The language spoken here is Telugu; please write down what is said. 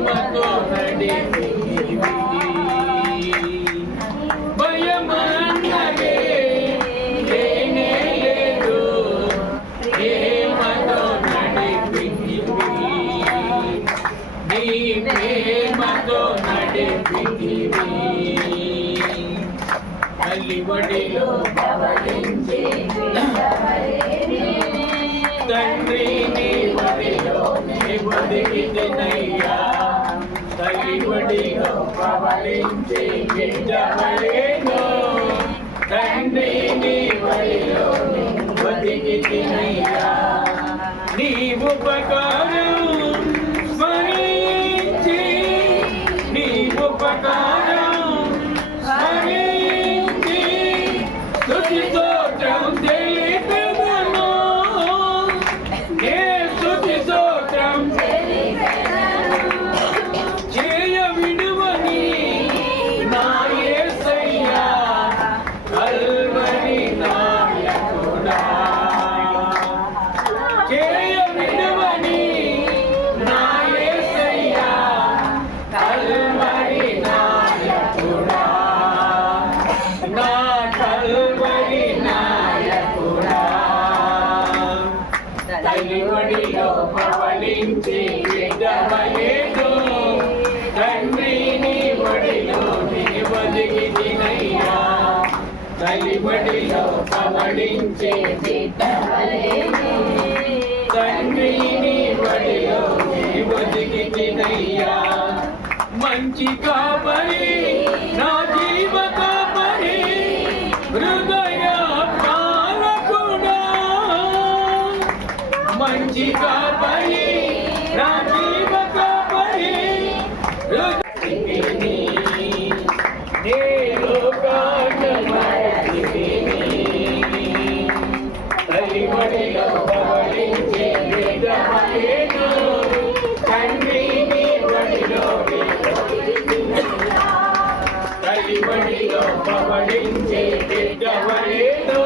ప్రేమతో నడిపితివి భయమన్నదే లేనే లేదు ప్రేమతో నడిపితివి నీ ప్రేమతో నడిపితివి తల్లిబడిలో పవళించి తండ్రి నీ బడిలో నీ బదిగినయ్యా తల్లిబడిలో పవళించి బిడ్డవలేను తండ్రి నీ బడిలో నీ బదిగినయ్యా నీ ఉపకారం స్మరించి నీ ఉపకారం స్మరించి స్తుతి స్తోత్రం తెలిపెదను నే స్తుతి స్తోత్రం చేయ విడువని నా యేసయ్యా కల్వరి నాయకుడా చేయ విడువని నా యేసయ్యా కల్వరి నాయకుడా నా కల్వరి నాయకుడా తల్లిబడిలో పవళించి బిడ్డవలేను తండ్రి నీ బడిలో నీ బదిగినయ్యా తల్లిబడిలో పవళించి బిడ్డవలేను తండ్రి నీ బడిలో నీ బదిగినయ్యా మంచి కాపరి నా జీవ కాపరి హృదయ పాలకుడా మంచి కాపరి నా జీవ కాపరి హృదయని నే లోకాన్ని తల్లిబడిలో పవళించి బిడ్డవలేను తండ్రి నీ బడిలో తల్లిబడిలో పవళించి బిడ్డవలేను